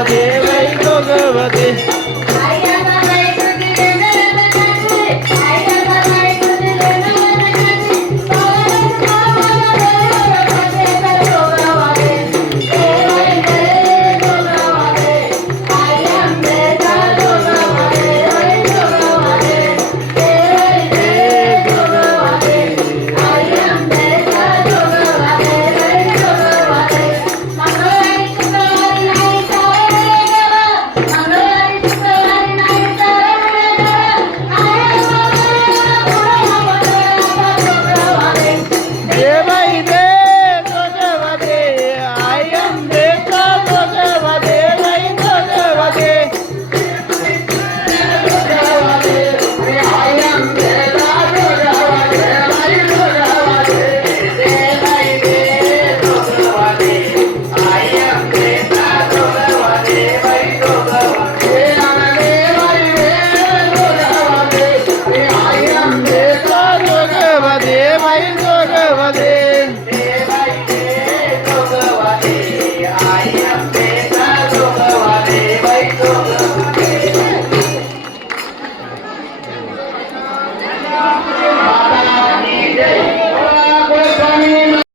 Okay.